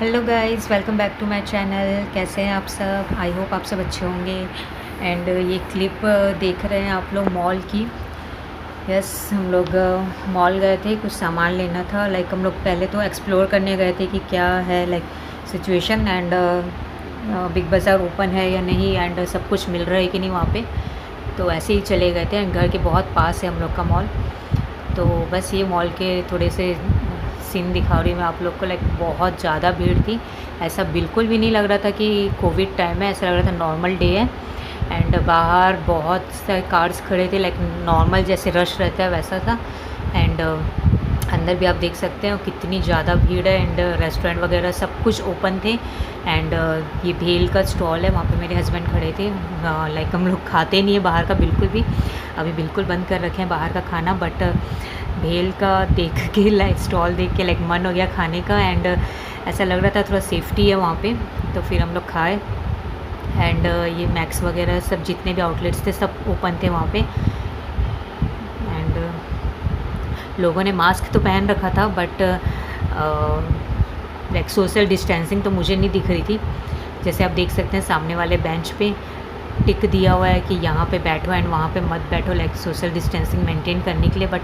Hello guys, welcome back to my channel. कैसे हैं आप सब? आई होप आप सब अच्छे होंगे। एंड ये क्लिप देख रहे हैं आप लोग मॉल की। यस, हम लोग मॉल गए थे, कुछ सामान लेना था। लाइक हम लोग पहले तो एक्सप्लोर करने गए थे कि क्या है लाइक सिचुएशन, एंड बिग बाज़ार ओपन है या नहीं, एंड सब कुछ मिल रहा है कि नहीं वहाँ पे। तो ऐसे ही चले गए थे। घर के बहुत पास है हम लोग का मॉल। तो बस ये मॉल के थोड़े से सीन दिखा रही हूँ मैं आप लोग को। लाइक बहुत ज़्यादा भीड़ थी। ऐसा बिल्कुल भी नहीं लग रहा था कि कोविड टाइम है, ऐसा लग रहा था नॉर्मल डे है। एंड बाहर बहुत सारे कार्स खड़े थे, लाइक नॉर्मल जैसे रश रहता है वैसा था। एंड अंदर भी आप देख सकते हो कितनी ज़्यादा भीड़ है। एंड रेस्टोरेंट वगैरह सब कुछ ओपन थे। एंड ये भेल का स्टॉल है, वहाँ पे मेरे हस्बैंड खड़े थे। लाइक हम लोग खाते नहीं है बाहर का बिल्कुल भी, अभी बिल्कुल बंद कर रखे हैं बाहर का खाना। बट भेल का देख के लाइक स्टॉल देख के लाइक मन हो गया खाने का। एंड ऐसा लग रहा था थोड़ा सेफ्टी है वहाँ पे, तो फिर हम लोग खाए। एंड ये मैक्स वगैरह सब जितने भी आउटलेट्स थे सब ओपन थे वहाँ पे। एंड लोगों ने मास्क तो पहन रखा था, बट लाइक सोशल डिस्टेंसिंग तो मुझे नहीं दिख रही थी। जैसे आप देख सकते हैं सामने वाले बेंच पे टिक दिया हुआ है कि यहाँ पे बैठो एंड वहाँ पे मत बैठो, लाइक सोशल डिस्टेंसिंग मेंटेन करने के लिए। बट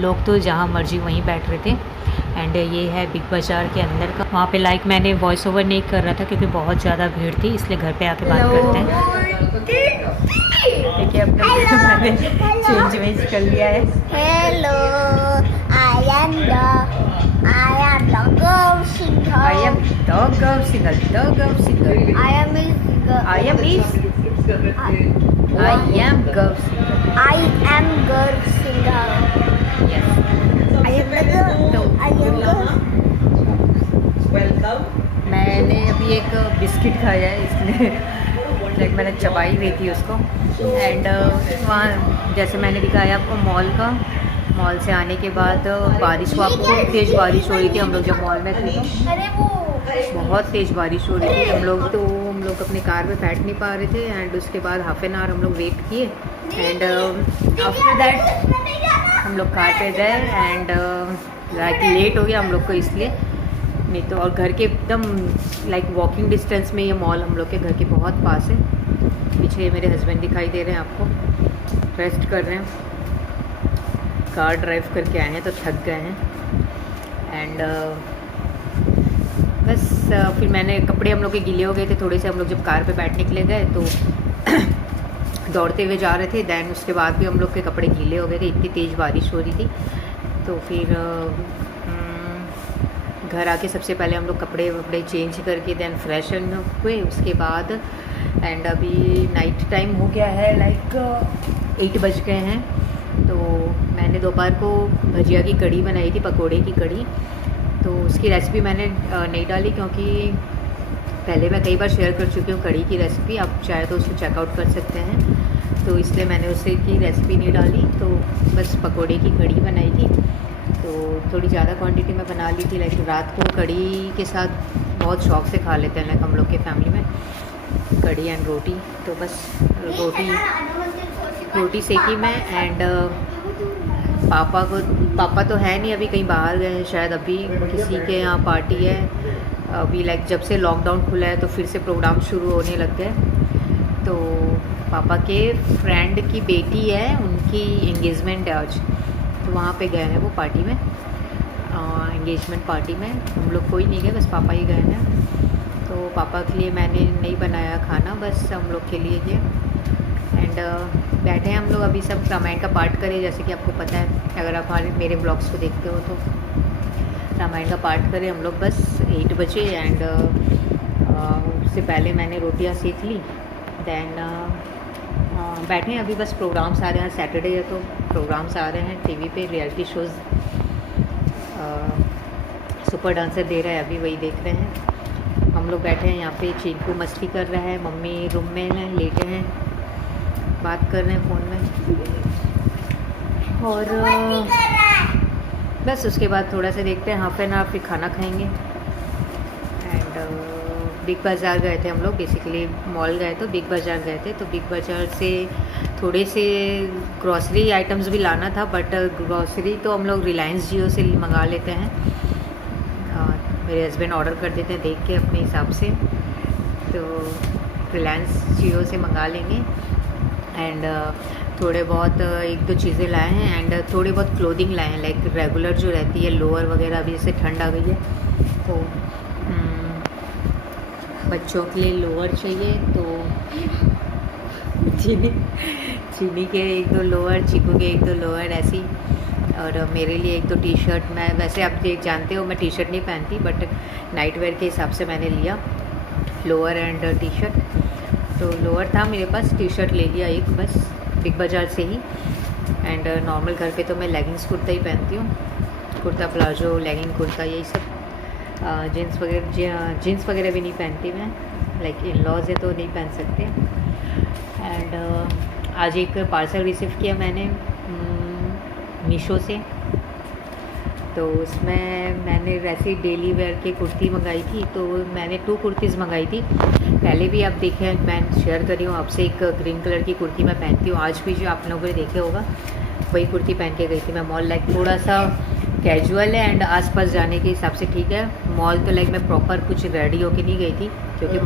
लोग तो जहाँ मर्जी वहीं बैठ रहे थे। एंड ये है बिग बाज़ार के अंदर का। वहाँ पे लाइक मैंने वॉइस ओवर नहीं कर रहा था क्योंकि बहुत ज़्यादा भीड़ थी, इसलिए घर पे आके बात करते हैं। देखिए अब मैंने चेंज वेंज कर लिया है। Hello, I am the girl singer. I am the girl singer, the girl singer. I am is I am is I am girl singer. I am girl singer. Yes. I am the girl. I am girl. मैंने अभी एक biscuit खाया है, इसलिए like मैंने चबाई हुई थी उसको। एंड वहाँ जैसे मैंने दिखाया आपको मॉल से आने के बाद बारिश हुआ, खूब तेज़ बारिश हो रही थी। हम लोग जब मॉल में थे तो अरे वो बहुत तेज़ बारिश हो रही थी। हम लोग अपने कार में बैठ नहीं पा रहे थे। एंड उसके बाद हाफ एन आवर हम लोग वेट किए। एंड आफ्टर दैट हम लोग कार पे गए। एंड लाइक लेट हो गया हम लोग को इसलिए, नहीं तो। और घर के एकदम लाइक वॉकिंग डिस्टेंस में ये मॉल हम लोग के घर के बहुत पास है। पीछे मेरे हस्बैंड दिखाई दे रहे हैं आपको, रेस्ट कर रहे हैं। कार ड्राइव करके आए हैं तो थक गए हैं। एंड बस फिर मैंने कपड़े हम लोग के गीले हो गए थे थोड़े से। हम लोग जब कार पे बैठने के लिए गए तो दौड़ते हुए जा रहे थे। दैन उसके बाद भी हम लोग के कपड़े गीले हो गए थे, इतनी तेज़ बारिश हो रही थी। तो फिर घर आके सबसे पहले हम लोग कपड़े वपड़े चेंज करके दैन फ्रेश हुए उसके बाद। एंड अभी नाइट टाइम हो गया है, लाइक 8 बज गए हैं। तो मैंने दोपहर को भजिया की कड़ी बनाई थी, पकोड़े की कड़ी। तो उसकी रेसिपी मैंने नहीं डाली क्योंकि पहले मैं कई बार शेयर कर चुकी हूँ कड़ी की रेसिपी, आप चाहे तो उसको चेकआउट कर सकते हैं। तो इसलिए मैंने उससे की रेसिपी नहीं डाली। तो बस पकोड़े की कड़ी बनाई थी, तो थोड़ी ज़्यादा क्वांटिटी में बना ली थी। लाइक रात को कड़ी के साथ बहुत शौक से खा लेते हैं लाइक हम लोग के फैमिली में, कड़ी एंड रोटी। तो बस रोटी सेकी मैं। एंड पापा तो है नहीं, अभी कहीं बाहर गए हैं शायद, अभी किसी के यहाँ पार्टी है। अभी लाइक जब से लॉकडाउन खुला है तो फिर से प्रोग्राम शुरू होने लग गए। तो पापा के फ्रेंड की बेटी है, उनकी एंगेजमेंट है आज, तो वहाँ पे गए हैं वो पार्टी में, एंगेजमेंट पार्टी में। हम लोग कोई नहीं गए, बस पापा ही गए हैं। तो पापा के लिए मैंने नहीं बनाया खाना, बस हम लोग के लिए किया। एंड बैठे हैं हम लोग अभी सब रामायण का पाठ करें, जैसे कि आपको पता है अगर आप मेरे ब्लॉग्स को देखते हो तो रामायण का पाठ करें हम लोग बस 8 बजे। एंड उससे पहले मैंने रोटियां सेक ली। दैन बैठे हैं अभी, बस प्रोग्राम्स आ रहे हैं, सैटरडे है तो प्रोग्राम्स आ रहे हैं टीवी पे, रियलिटी शोज़। सुपर डांसर दे रहा है अभी, वही देख रहे हैं। हम लोग बैठे हैं यहाँ पे, चीकू मस्ती कर रहा है, मम्मी रूम में हैं, लेटे हैं, बात कर रहे हैं फ़ोन में। और बस उसके बाद थोड़ा सा देखते हैं, हाफ एन आवर फिर खाना खाएंगे। एंड बिग बाज़ार गए थे हम लोग, बेसिकली मॉल गए तो बिग बाज़ार गए थे। तो बिग बाज़ार से थोड़े से ग्रॉसरी आइटम्स भी लाना था, बट ग्रॉसरी तो हम लोग रिलायंस जियो से मंगा लेते हैं। मेरे हस्बैंड ऑर्डर कर देते हैं देख के अपने हिसाब से, तो रिलायंस जियो से मंगा लेंगे। एंड थोड़े बहुत एक दो चीज़ें लाए हैं एंड थोड़ी बहुत क्लोथिंग लाए हैं, लाइक रेगुलर जो रहती है लोअर वगैरह। अभी जैसे ठंड आ गई है तो बच्चों के लिए लोअर चाहिए, तो चीनी के एक दो लोअर, चीकू के एक दो लोअर ऐसी, और मेरे लिए एक दो टी शर्ट। मैं वैसे आप जानते हो मैं टी शर्ट नहीं पहनती, बट नाइट वेयर के हिसाब से मैंने लिया लोअर एंड टी शर्ट। तो लोअर था मेरे पास, टी शर्ट ले लिया एक बस बिग बाज़ार से ही। एंड नॉर्मल घर पे तो मैं लेगिंग्स कुर्ता ही पहनती हूँ, कुर्ता प्लाजो, लेगिंग कुर्ता, यही सब। जीन्स वगैरह भी नहीं पहनती मैं, लाइक इन लॉज है तो नहीं पहन सकते। एंड आज एक पार्सल रिसीव किया मैंने मीशो से, तो उसमें मैंने वैसे डेली वेयर की कुर्ती मंगाई थी। तो मैंने 2 कुर्तीज़ मंगाई थी पहले भी, आप देखें मैं शेयर कर रही हूँ आपसे। एक ग्रीन कलर की कुर्ती मैं पहनती हूँ आज भी, जो आप लोगों ने देखे होगा वही कुर्ती पहन के गई थी मैं मॉल। लाइक थोड़ा सा कैजुअल है एंड आसपास जाने के हिसाब से ठीक है। मॉल तो लाइक मैं प्रॉपर कुछ रेडी होके नहीं गई थी, क्योंकि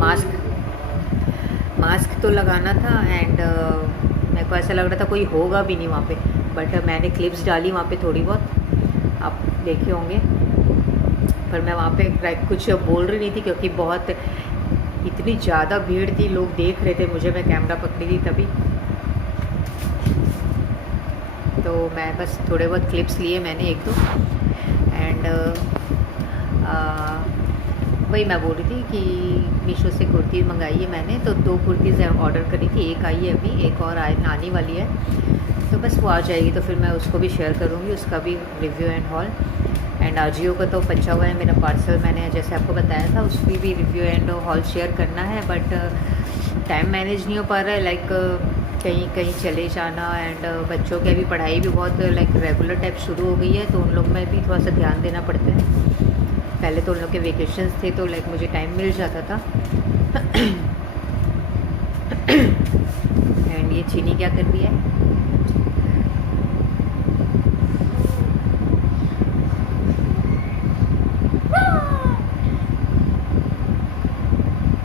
मास्क तो लगाना था एंड मेरे को ऐसा लग रहा था कोई होगा भी नहीं वहाँ पे। बट मैंने क्लिप्स डाली वहाँ पे थोड़ी बहुत, आप देखे होंगे। पर मैं वहाँ पे कुछ बोल रही नहीं थी, क्योंकि बहुत इतनी ज़्यादा भीड़ थी, लोग देख रहे थे मुझे, मैं कैमरा पकड़ी थी तभी। तो मैं बस थोड़े बहुत क्लिप्स लिए मैंने एक दो। एंड वही मैं बोल रही थी कि मीशो से कुर्ती मंगाई है मैंने, तो 2 कुर्तीज़ ऑर्डर करी थी, एक आई है अभी, एक और आने वाली है। तो बस वो आ जाएगी तो फिर मैं उसको भी शेयर करूँगी, उसका भी review and hall. And Ajio का तो पहुंचा हुआ है मेरा पार्सल, मैंने जैसे आपको बताया था, उसकी भी रिव्यू एंड हॉल शेयर करना है। बट टाइम मैनेज नहीं हो पा रहा है, लाइक कहीं कहीं चले जाना। एंड बच्चों की अभी पढ़ाई भी बहुत लाइक रेगुलर टाइप शुरू हो गई है, तो उन लोग में भी थोड़ा सा ध्यान देना पड़ता है। पहले तो उन लोग के वेकेशंस थे तो लाइक मुझे टाइम मिल जाता था। एंड ये चीनी क्या कर रही है?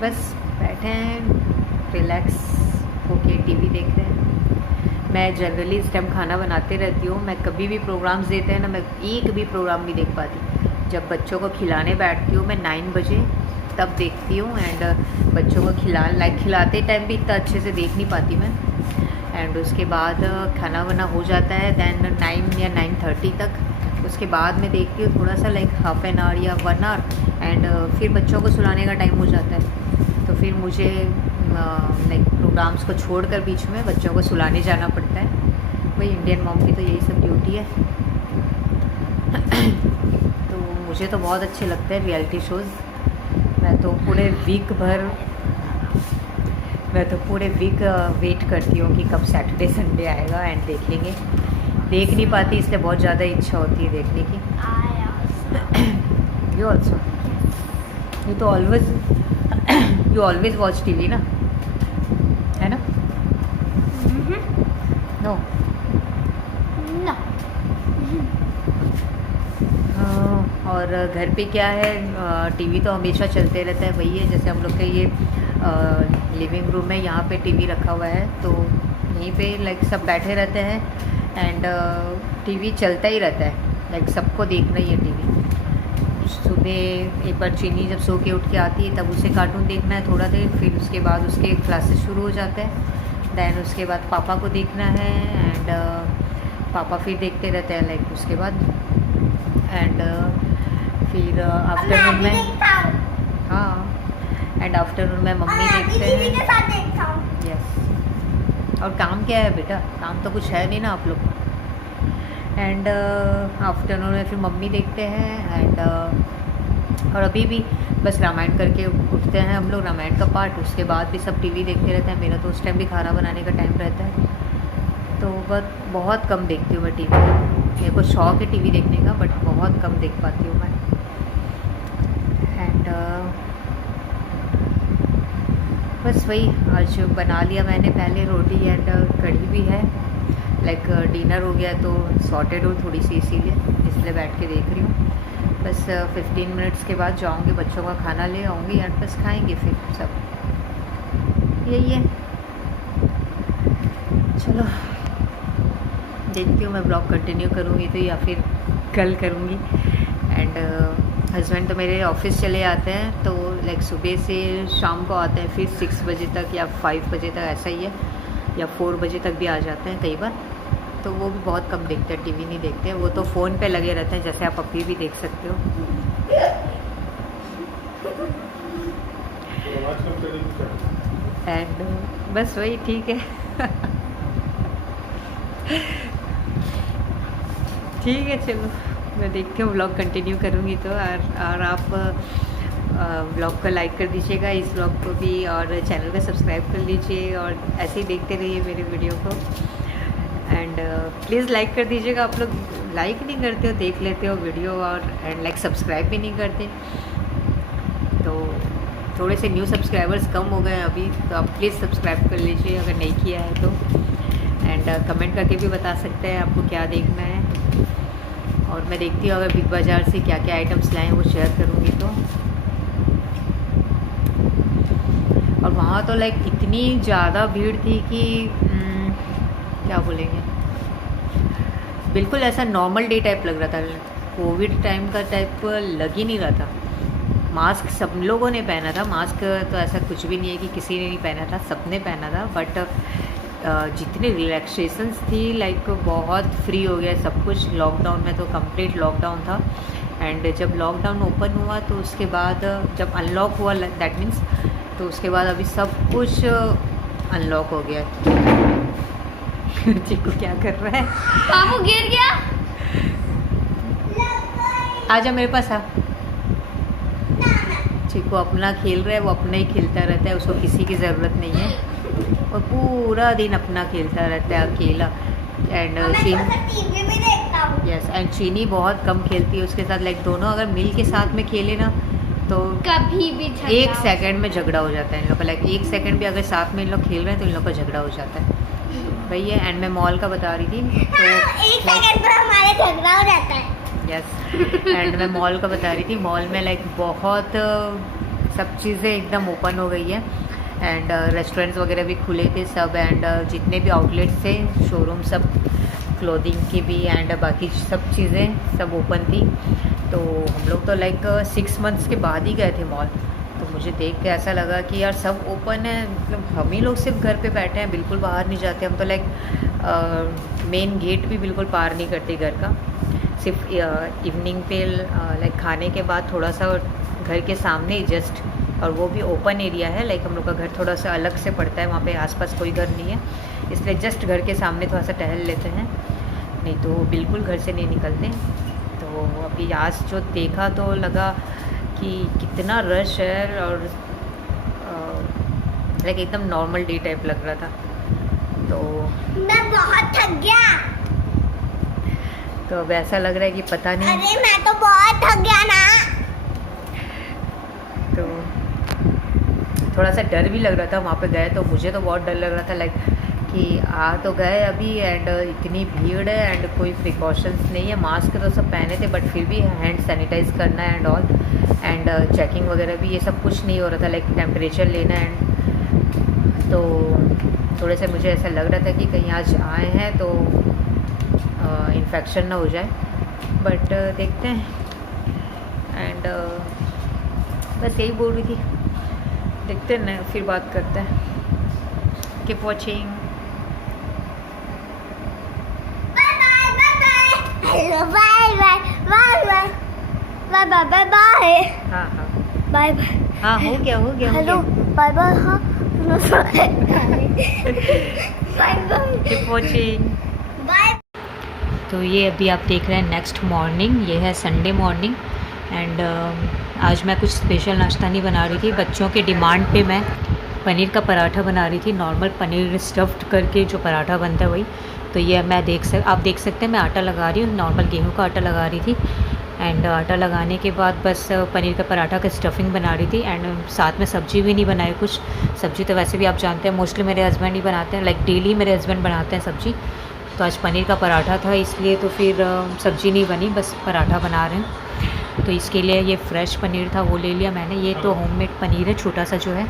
बस बैठे हैं रिलैक्स होके टीवी देख रहे हैं। मैं जनरली इस टाइम खाना बनाते रहती हूँ। मैं कभी भी प्रोग्राम्स देते हैं ना, मैं एक भी प्रोग्राम नहीं देख पाती। जब बच्चों को खिलाने बैठती हूँ मैं 9 बजे, तब देखती हूँ। एंड बच्चों को खिलाते टाइम भी इतना अच्छे से देख नहीं पाती मैं। एंड उसके बाद खाना वाना हो जाता है दैन 9 या 9:30 तक। उसके बाद मैं देखती हूँ थोड़ा सा लाइक हाफ एन आवर या 1 आवर। एंड फिर बच्चों को सुलाने का टाइम हो जाता है, तो फिर मुझे लाइक प्रोग्राम्स को छोड़कर बीच में बच्चों को सुलाने जाना पड़ता है। वही इंडियन मॉम की तो यही सब ड्यूटी है। तो मुझे तो बहुत अच्छे लगते हैं रियलिटी शोज़। मैं तो पूरे वीक वेट करती हूँ कि कब सैटरडे संडे आएगा एंड देखेंगे। देख नहीं पाती, इसलिए बहुत ज़्यादा इच्छा होती है देखने की। You also, you always watch TV ना, है ना? नो और घर पे क्या है, टीवी तो हमेशा चलते रहता है। वही है जैसे हम लोग के ये लिविंग रूम है, यहाँ पे टीवी रखा हुआ है, तो यहीं पे लाइक सब बैठे रहते हैं एंड टीवी चलता ही रहता है। लाइक सबको देखना ही है टीवी। सुबह एक बार चीनी जब सो के उठ के आती है तब उसे कार्टून देखना है थोड़ा देर, फिर उसके बाद उसके क्लासेस शुरू हो जाते हैं। दैन उसके बाद पापा को देखना है एंड पापा फिर देखते रहते हैं लाइक उसके बाद। एंड फिर आफ्टरनून में, हाँ, एंड आफ्टरनून में मम्मी देखते हैं। यस, और काम क्या है बेटा? काम तो कुछ है नहीं ना आप लोग। एंड आफ्टरनून में फिर मम्मी देखते हैं। एंड और अभी भी बस रामायण करके उठते हैं हम लोग, रामायण का पार्ट। उसके बाद भी सब टीवी देखते रहते हैं। मेरा तो उस टाइम भी खाना बनाने का टाइम रहता है, तो बस बहुत कम देखती हूँ मैं टीवी। मेरे को शौक है टीवी देखने का, बट बहुत कम देख पाती हूँ मैं। एंड बस वही आज बना लिया मैंने, पहले रोटी एंड कढ़ी भी है। लाइक डिनर हो गया तो सॉर्टेड हो थोड़ी सी, इसीलिए बैठ के देख रही हूँ। बस 15 मिनट्स के बाद जाऊंगी, बच्चों का खाना ले आऊँगी एंड बस खाएंगे फिर सब, यही है। चलो देखती हूँ मैं ब्लॉग कंटिन्यू करूँगी तो या फिर कल करूँगी। एंड हस्बैंड तो मेरे ऑफिस चले आते हैं, तो लाइक सुबह से शाम को आते हैं, फिर 6 बजे तक या 5 बजे तक ऐसा ही है, या 4 बजे तक भी आ जाते हैं कई बार। तो वो भी बहुत कम देखते हैं, टीवी नहीं देखते हैं, वो तो फ़ोन पे लगे रहते हैं, जैसे आप अभी भी देख सकते हो। एंड बस वही ठीक है। ठीक है चलो, मैं देखती हूँ ब्लॉग कंटिन्यू करूँगी तो। और आप ब्लॉग को लाइक कर दीजिएगा, इस ब्लॉग को भी, और चैनल को सब्सक्राइब कर लीजिए, और ऐसे ही देखते रहिए मेरे वीडियो को। एंड प्लीज़ लाइक कर दीजिएगा। आप लोग लाइक नहीं करते हो, देख लेते हो वीडियो और एंड लाइक सब्सक्राइब भी नहीं करते, तो थोड़े से न्यू सब्सक्राइबर्स कम हो गए अभी, तो आप प्लीज़ सब्सक्राइब कर लीजिए अगर नहीं किया है तो। एंड कमेंट करके भी बता सकते हैं आपको क्या देखना है, और मैं देखती हूँ अगर बिग बाज़ार से क्या क्या आइटम्स लाएँ वो शेयर करूँगी तो। और वहाँ तो लाइक इतनी ज़्यादा भीड़ थी कि क्या बोलेंगे, बिल्कुल ऐसा नॉर्मल डे टाइप लग रहा था, कोविड टाइम का टाइप लग ही नहीं रहा था। मास्क सब लोगों ने पहना था, मास्क तो ऐसा कुछ भी नहीं है कि किसी ने नहीं पहना था, सबने पहना था। बट जितने रिलैक्सेशंस थी लाइक बहुत फ्री हो गया सब कुछ। लॉकडाउन में तो कंप्लीट लॉकडाउन था, एंड जब लॉकडाउन ओपन हुआ तो उसके बाद जब अनलॉक हुआ दैट मीन्स, तो उसके बाद अभी सब कुछ अनलॉक हो गया। चिकू क्या कर रहा है? बाबू गिर गया। आजा मेरे पास आ। चिकू अपना खेल रहा है, वो अपना ही खेलता रहता है, उसको किसी की ज़रूरत नहीं है, और पूरा दिन अपना खेलता रहता है अकेला। एंड टीवी भी देखता हूँ। यस, एंड चीनी बहुत कम खेलती है उसके साथ। लाइक दोनों अगर मिल के साथ में खेले ना तो कभी भी 1 सेकंड में झगड़ा हो जाता है इन लोग का। लाइक 1 सेकंड भी अगर साथ में इन लोग खेल रहे हैं तो इन लोग का झगड़ा हो जाता है। वही है। एंड मैं मॉल का बता रही थी तो 1 सेकंड पर हमारे झगड़ा हो जाता है। यस, एंड मैं मॉल का बता रही थी। मॉल में लाइक बहुत सब चीज़ें एकदम ओपन हो गई है, एंड रेस्टोरेंट्स वगैरह भी खुले थे सब, एंड जितने भी आउटलेट्स थे, शोरूम सब, क्लोथिंग की भी एंड बाकी सब चीज़ें सब ओपन थी। तो हम लोग तो लाइक 6 मंथ्स के बाद ही गए थे मॉल, तो मुझे देख के ऐसा लगा कि यार सब ओपन है, मतलब हम ही लोग सिर्फ घर पे बैठे हैं, बिल्कुल बाहर नहीं जाते। हम तो लाइक मेन गेट भी बिल्कुल पार नहीं करते घर का, सिर्फ इवनिंग पे लाइक खाने के बाद थोड़ा सा घर के सामने ही जस्ट, और वो भी ओपन एरिया है। लाइक हम लोग का घर थोड़ा सा अलग से पड़ता है, वहाँ पे आसपास कोई घर नहीं है, इसलिए जस्ट घर के सामने थोड़ा सा टहल लेते हैं, नहीं तो बिल्कुल घर से नहीं निकलते। तो अभी आज जो देखा तो लगा कि कितना रश है, और लाइक एकदम नॉर्मल डे टाइप लग रहा था। तो मैं बहुत थक गया। तो अब ऐसा लग रहा है कि पता नहीं। अरे मैं तो बहुत थक गया ना। तो थोड़ा सा डर भी लग रहा था, वहाँ पे गए तो मुझे तो बहुत डर लग रहा था, लाइक कि आ तो गए अभी एंड इतनी भीड़ है एंड कोई प्रिकॉशंस नहीं है। मास्क तो सब पहने थे बट फिर भी हैंड सैनिटाइज करना एंड ऑल, एंड चेकिंग वगैरह भी ये सब कुछ नहीं हो रहा था, लाइक टेम्परेचर लेना। एंड तो थोड़े से मुझे ऐसा लग रहा था कि कहीं आज आए हैं तो इन्फेक्शन ना हो जाए, बट देखते हैं। एंड बस यही बोल रही थी, देखते हैं ना, फिर बात करते हैं। Keep watching. Hello, bye bye bye bye bye bye bye bye हाँ हाँ बाय बाय। हाँ, हो गया हो गया। Hello, bye bye. हाँ, bye bye keep watching. Bye. तो ये अभी आप देख रहे हैं नेक्स्ट मॉर्निंग, ये है संडे मॉर्निंग, एंड आज मैं कुछ स्पेशल नाश्ता नहीं बना रही थी। बच्चों के डिमांड पे मैं पनीर का पराठा बना रही थी, नॉर्मल पनीर स्टफ्ड करके जो पराठा बनता है वही। तो ये मैं आप देख सकते हैं मैं आटा लगा रही हूँ, नॉर्मल गेहूं का आटा लगा रही थी। एंड आटा लगाने के बाद बस पनीर का पराठा का स्टफिंग बना रही थी, एंड साथ में सब्ज़ी भी नहीं बनाई कुछ। सब्ज़ी तो वैसे भी आप जानते हैं मोस्टली मेरे हस्बैंड ही बनाते हैं, लाइक डेली मेरे हस्बैंड बनाते हैं सब्ज़ी। तो आज पनीर का पराठा था इसलिए तो फिर सब्ज़ी नहीं बनी, बस पराठा बना रहे हैं। तो इसके लिए ये फ्रेश पनीर था वो ले लिया मैंने। ये तो होममेड पनीर है छोटा सा जो है।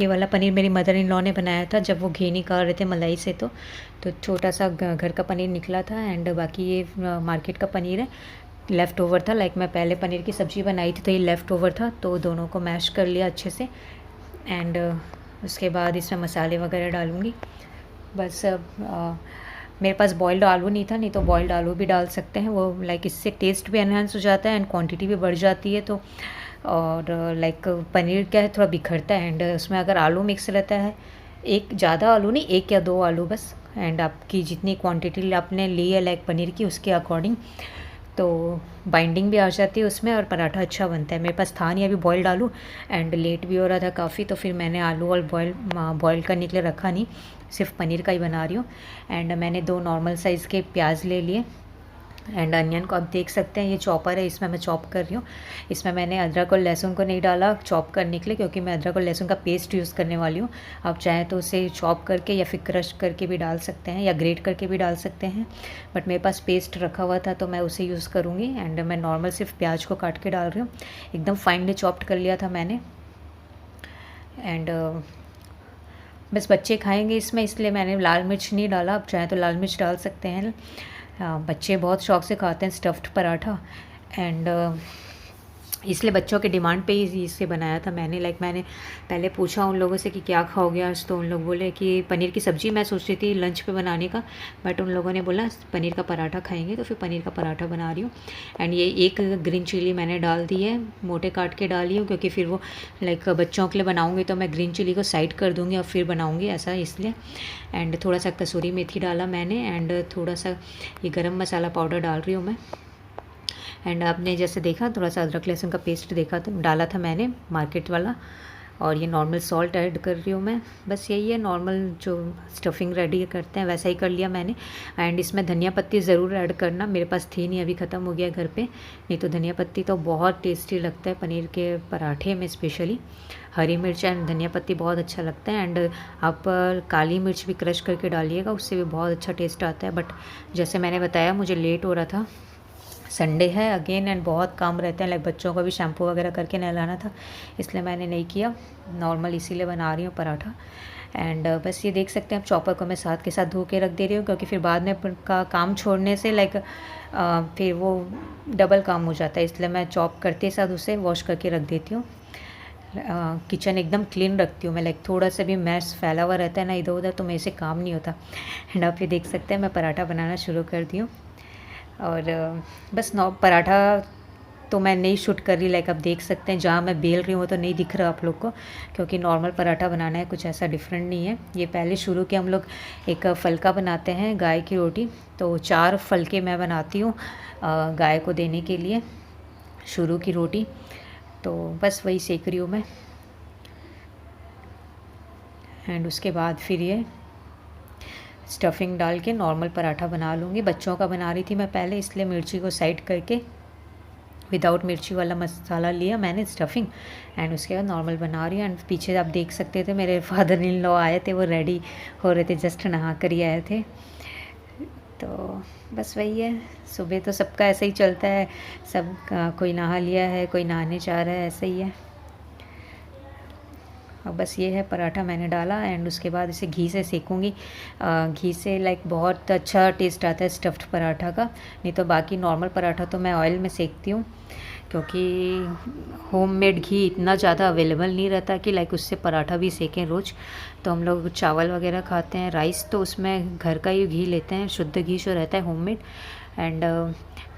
ये वाला पनीर मेरी मदर इन लॉ ने बनाया था जब वो घी निकाल रहे थे मलाई से, तो छोटा सा घर का पनीर निकला था। एंड बाकी ये मार्केट का पनीर है, लेफ़्ट ओवर था। लाइक मैं पहले पनीर की सब्ज़ी बनाई थी तो ये लेफ़्ट ओवर था, तो दोनों को मैश कर लिया अच्छे से। एंड उसके बाद इसमें मसाले वगैरह डालूँगी बस। मेरे पास बॉइल्ड आलू नहीं था, नहीं तो बॉइल्ड आलू भी डाल सकते हैं, वो लाइक इससे टेस्ट भी एनहांस हो जाता है एंड क्वांटिटी भी बढ़ जाती है। तो और लाइक पनीर क्या है थोड़ा बिखरता है एंड उसमें अगर आलू मिक्स रहता है, एक ज़्यादा आलू नहीं, 1 या 2 आलू बस, एंड आपकी जितनी क्वांटिटी आपने ली है लाइक पनीर की उसके अकॉर्डिंग, तो बाइंडिंग भी आ जाती है उसमें और पराठा अच्छा बनता है। मेरे पास था नहीं अभी बॉइल्ड आलू एंड लेट भी हो रहा था काफ़ी, तो फिर मैंने आलू और बॉयल करने के लिए रखा नहीं, सिर्फ पनीर का ही बना रही हूँ। एंड मैंने 2 नॉर्मल साइज़ के प्याज ले लिए एंड अनियन को आप देख सकते हैं, ये चॉपर है, इसमें मैं चॉप कर रही हूँ। इसमें मैंने अदरक और लहसुन को नहीं डाला चॉप करने के लिए, क्योंकि मैं अदरक और लहसुन का पेस्ट यूज़ करने वाली हूँ। आप चाहें तो उसे चॉप करके या फिर क्रश करके भी डाल सकते हैं या ग्रेट करके भी डाल सकते हैं, बट मेरे पास पेस्ट रखा हुआ था तो मैं उसे यूज़ करूँगी। एंड मैं नॉर्मल सिर्फ प्याज को काट के डाल रही हूँ, एकदम फाइनली चॉप्ड कर लिया था मैंने। एंड बस बच्चे खाएंगे इसमें, इसलिए मैंने लाल मिर्च नहीं डाला, आप चाहें तो लाल मिर्च डाल सकते हैं। बच्चे बहुत शौक से खाते हैं स्टफ़्ड पराठा एंड इसलिए बच्चों के डिमांड पे ही इसे बनाया था मैंने। लाइक मैंने पहले पूछा उन लोगों से कि क्या खाओगे आज, तो उन लोग बोले कि पनीर की सब्ज़ी मैं सोच रही थी लंच पे बनाने का, बट उन लोगों ने बोला पनीर का पराठा खाएंगे, तो फिर पनीर का पराठा बना रही हूँ। एंड ये 1 ग्रीन चिली मैंने डाल दी है, मोटे काट के डाली हूँ, क्योंकि फिर वो लाइक बच्चों के लिए बनाऊँगी तो मैं ग्रीन चिली को साइड कर दूँगी और फिर बनाऊँगी, ऐसा इसलिए। एंड थोड़ा सा कसूरी मेथी डाला मैंने एंड थोड़ा सा ये गरम मसाला पाउडर डाल रही हूँ मैं। एंड आपने जैसे देखा थोड़ा सा अदरक लहसुन का पेस्ट देखा तो डाला था मैंने मार्केट वाला, और ये नॉर्मल सॉल्ट ऐड कर रही हूँ मैं। बस यही है, नॉर्मल जो स्टफिंग रेडी करते हैं वैसा ही कर लिया मैंने। एंड इसमें धनिया पत्ती ज़रूर ऐड करना, मेरे पास थी नहीं, अभी ख़त्म हो गया घर पे, नहीं तो धनिया पत्ती तो बहुत टेस्टी लगता है पनीर के पराठे में, स्पेशली हरी मिर्च एंड धनिया पत्ती बहुत अच्छा लगता है। एंड आप काली मिर्च भी क्रश करके डालिएगा, उससे भी बहुत अच्छा टेस्ट आता है। बट जैसे मैंने बताया मुझे लेट हो रहा था, संडे है अगेन एंड बहुत काम रहते हैं, लाइक बच्चों को भी शैम्पू वगैरह करके नहलाना था, इसलिए मैंने नहीं किया, नॉर्मल इसीलिए बना रही हूँ पराठा। एंड बस ये देख सकते हैं, अब चॉपर को मैं साथ के साथ धो के रख दे रही हूँ, क्योंकि फिर बाद में का काम छोड़ने से लाइक फिर वो डबल काम हो जाता है, इसलिए मैं चॉप करते साथ उसे वॉश करके रख देती हूँ। किचन एकदम क्लीन रखती हूँ मैं, लाइक थोड़ा सा भी मैस फैला हुआ रहता है ना इधर उधर, तो मेरे से काम नहीं होता। एंड आप ये देख सकते हैं मैं पराठा बनाना शुरू कर दी हूँ, और बस पराठा तो मैं नहीं शूट कर रही, लाइक आप देख सकते हैं जहाँ मैं बेल रही हूँ तो नहीं दिख रहा आप लोग को, क्योंकि नॉर्मल पराठा बनाना है, कुछ ऐसा डिफरेंट नहीं है। ये पहले शुरू के हम लोग एक फलका बनाते हैं गाय की रोटी, तो 4 फलके मैं बनाती हूँ गाय को देने के लिए शुरू की रोटी, तो बस वही सेक रही हूँ मैं। एंड उसके बाद फिर ये स्टफिंग डाल के नॉर्मल पराठा बना लूँगी। बच्चों का बना रही थी मैं पहले, इसलिए मिर्ची को साइड करके विदाउट मिर्ची वाला मसाला लिया मैंने स्टफिंग, एंड उसके बाद नॉर्मल बना रही हूँ। एंड पीछे आप देख सकते थे मेरे फादर इन लॉ आए थे, वो रेडी हो रहे थे, जस्ट नहा कर ही आए थे। तो बस वही है, सुबह तो सबका ऐसा ही चलता है, सब कोई नहा लिया है, कोई नहाने जा रहा है, ऐसा ही है। और बस ये है पराठा मैंने डाला एंड उसके बाद इसे घी से सेकूँगी। घी से लाइक बहुत अच्छा टेस्ट आता है स्टफ़्ड पराठा का, नहीं तो बाकी नॉर्मल पराठा तो मैं ऑयल में सेकती हूँ, क्योंकि होममेड घी इतना ज़्यादा अवेलेबल नहीं रहता कि लाइक उससे पराठा भी सेकें रोज़। तो हम लोग चावल वगैरह खाते हैं, राइस, तो उसमें घर का ही घी लेते हैं, शुद्ध घी जो रहता है होममेड। एंड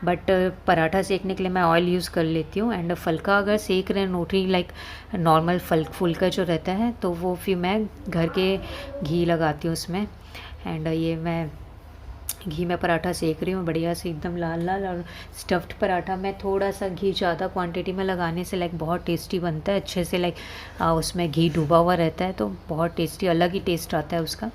बट पराठा सेकने के लिए मैं ऑयल यूज़ कर लेती हूँ। एंड फुल्का अगर सेक रहे हैं रोटी लाइक नॉर्मल फुल्का जो रहता है, तो वो फिर मैं घर के घी लगाती हूँ उसमें। एंड ये मैं घी में पराठा सेक रही हूँ बढ़िया से एकदम लाल लाल। और स्टफ़्ड पराठा में थोड़ा सा घी ज़्यादा क्वांटिटी में लगाने से लाइक बहुत टेस्टी बनता है अच्छे से, लाइक उसमें घी डूबा हुआ रहता है, तो बहुत टेस्टी, अलग ही टेस्ट आता है उसका।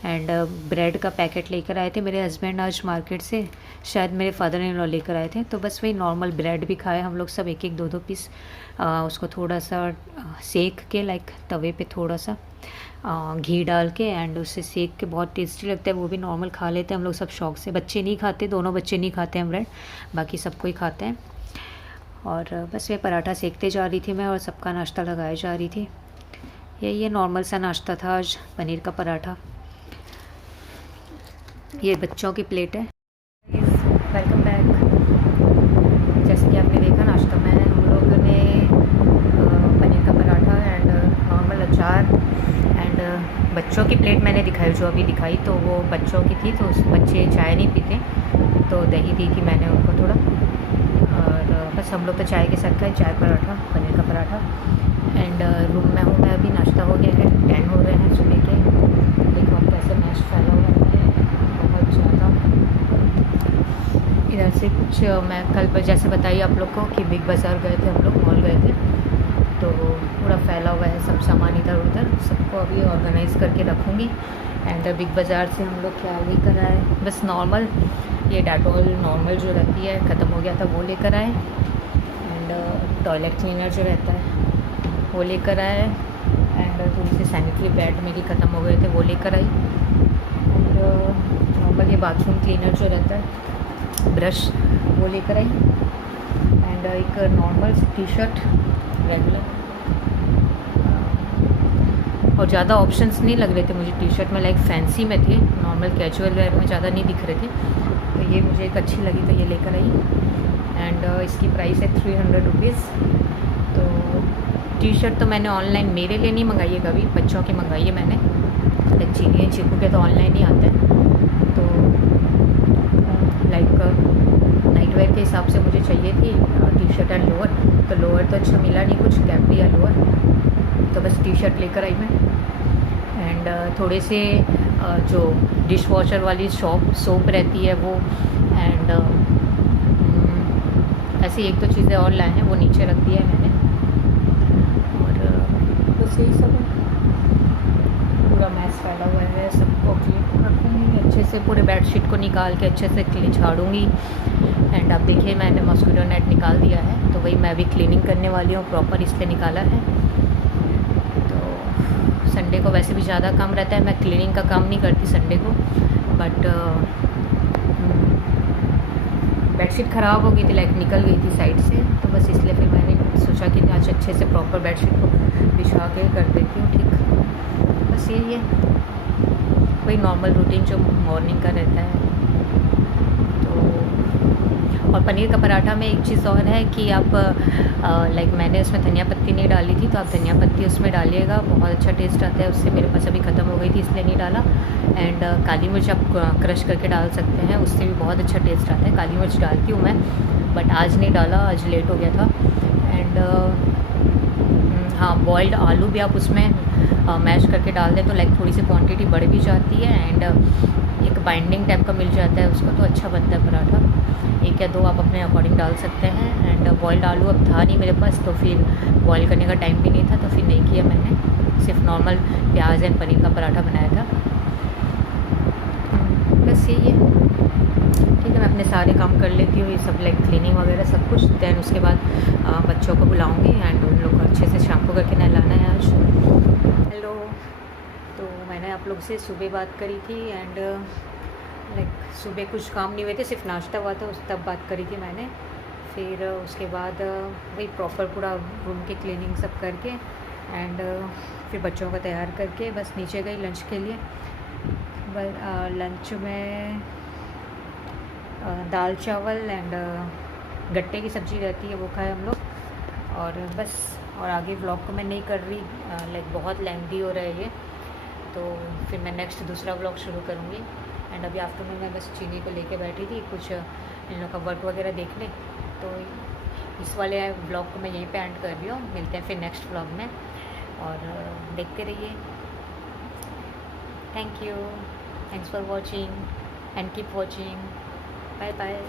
एंड ब्रेड का पैकेट लेकर आए थे मेरे हस्बैंड आज मार्केट से, शायद मेरे फादर इन लॉ लेकर आए थे, तो बस वही नॉर्मल ब्रेड भी खाए हम लोग सब, एक एक दो पीस। उसको थोड़ा सा सेक के लाइक तवे पे थोड़ा सा घी डाल के एंड उससे सेक के बहुत टेस्टी लगता है, वो भी नॉर्मल खा लेते हैं हम लोग सब शौक से। बच्चे नहीं खाते, दोनों बच्चे नहीं खाते हैं ब्रेड, बाकी सबको ही खाते हैं। और बस मैं पराठा सेकते जा रही थी मैं, और सबका नाश्ता लगाए जा रही थी। ये नॉर्मल सा नाश्ता था आज, पनीर का पराठा। ये बच्चों की प्लेट है। Welcome back. जैसे कि आपने देखा नाश्ता में हम लोगों ने पनीर का पराठा एंड नॉर्मल अचार एंड बच्चों की प्लेट मैंने दिखाई, जो अभी दिखाई तो वो बच्चों की थी, तो बच्चे चाय नहीं पीते तो दही दी थी मैंने उनको थोड़ा, और बस हम लोग तो चाय के साथ खाए, चाय पराठा पनीर का पराठा। एंड रूम में हूँ मैं अभी, नाश्ता हो गया है, 10 हो रहे हैं सुबह के। देखो अब कैसे मैश फैला हुआ है बहुत ज़्यादा। इधर से कुछ मैं कल जैसे बताइए आप लोग को कि बिग बाज़ार गए थे हम लोग, मॉल गए थे, तो पूरा फैला हुआ है सब सामान इधर उधर, सबको अभी ऑर्गेनाइज़ करके रखूँगी। एंड बिग बाज़ार से हम लोग क्या लेकर आए, बस नॉर्मल ये डेटॉल नॉर्मल जो रहती है ख़त्म हो गया था वो लेकर आए, एंड टॉयलेट क्लीनर जो रहता है वो लेकर आए, एंड थोड़ी सी सैनिटरी पैड मेरी ख़त्म हो गए थे वो लेकर आई, एंड नॉर्मल ये बाथरूम क्लीनर जो रहता है ब्रश वो लेकर आई, एंड एक नॉर्मल टी शर्ट रेगुलर। और ज़्यादा ऑप्शंस नहीं लग रहे थे मुझे टी शर्ट में, लाइक फैंसी में थे, नॉर्मल कैजुअल वेयर में ज़्यादा नहीं दिख रहे थे, तो ये मुझे एक अच्छी लगी तो ये लेकर आई। एंड इसकी प्राइस है 300 रुपीज़। तो टी शर्ट तो मैंने ऑनलाइन मेरे लिए नहीं मंगाई है कभी, बच्चों की मंगाई है मैंने, लाइक चीनी चिकू के तो ऑनलाइन ही आते हैं, तो लाइक नाइट वेयर के हिसाब से मुझे चाहिए थी टी शर्ट एंड लोअर, तो लोअर तो अच्छा मिला नहीं कुछ, कैपरी या लोअर, तो बस टी शर्ट लेकर आई मैं। एंड थोड़े से जो डिश वॉशर वाली सोप रहती है वो, एंड ऐसी एक दो चीज़ें और लाए हैं वो नीचे रख दिया है मैंने, और बस यही सब है। पूरा मैस फैला हुआ है, सबको क्लीन रखूँगी अच्छे से, पूरे बेडशीट को निकाल के अच्छे से क्लीन झाड़ूँगी। एंड अब देखिए मैंने मॉस्किटो नेट निकाल दिया है, तो वही मैं भी क्लीनिंग करने वाली हूँ, प्रॉपर इसलिए निकाला है। तो संडे को वैसे भी ज़्यादा काम रहता है, मैं क्लीनिंग का काम नहीं करती संडे को, बट बेडशीट ख़राब हो गई थी, लाइक निकल गई थी साइड से, तो बस इसलिए फिर मैंने सोचा कि आज अच्छे से प्रॉपर बेडशीट को बिछा के कर देती हूँ ठीक। बस यही है, वही नॉर्मल रूटीन जो मॉर्निंग का रहता है। तो और पनीर का पराठा में एक चीज़ और है कि आप लाइक मैंने उसमें धनिया पत्ती नहीं डाली थी, तो आप धनिया पत्ती उसमें डालिएगा, बहुत अच्छा टेस्ट आता है उससे। मेरे पास अभी ख़त्म हो गई थी इसलिए नहीं डाला। एंड काली मिर्च आप क्रश करके डाल सकते हैं, उससे भी बहुत अच्छा टेस्ट आता है। काली मिर्च डालती हूँ मैं, बट आज नहीं डाला, आज लेट हो गया था। एंड हाँ, बॉइल्ड आलू भी आप उसमें मैश करके डाल दें तो लाइक थोड़ी सी क्वांटिटी बढ़ भी जाती है, एंड एक बाइंडिंग टाइप का मिल जाता है उसको, तो अच्छा बनता है पराठा। एक या दो आप अपने अकॉर्डिंग डाल सकते हैं। एंड बॉइल्ड आलू अब था नहीं मेरे पास, तो फिर बॉईल करने का टाइम भी नहीं था, तो फिर नहीं किया मैंने, सिर्फ नॉर्मल प्याज एंड पनीर का पराठा बनाया था। बस यही है, ठीक है। मैं अपने सारे काम कर लेती हूँ, ये सब लाइक क्लीनिंग वगैरह सब कुछ, दैन उसके बाद बच्चों को बुलाऊँगी एंड उन लोग को अच्छे से शैम्पू करके नहलाना है आज। हेलो, तो मैंने आप लोग से सुबह बात करी थी, एंड लाइक सुबह कुछ काम नहीं हुए थे, सिर्फ नाश्ता हुआ था, उस तब बात करी थी मैंने। फिर उसके बाद वही प्रॉपर पूरा रूम की क्लीनिंग सब करके, एंड फिर बच्चों को तैयार करके बस नीचे गई लंच के लिए। लंच में दाल चावल एंड गट्टे की सब्ज़ी रहती है वो खाए हम लोग, और बस। और आगे व्लॉग को मैं नहीं कर रही, लाइक बहुत लेंथी हो रहा है ये, तो फिर मैं नेक्स्ट दूसरा व्लॉग शुरू करूँगी। एंड अभी आफ्टरनून में बस चीनी को लेके बैठी थी, कुछ इन लोग का वर्क वगैरह देखने, तो इस वाले व्लॉग को मैं यहीं पे एंड कर रही हूँ। मिलते हैं फिर नेक्स्ट व्लॉग में, और देखते रहिए। Thank you, thanks for watching and keep watching, bye bye.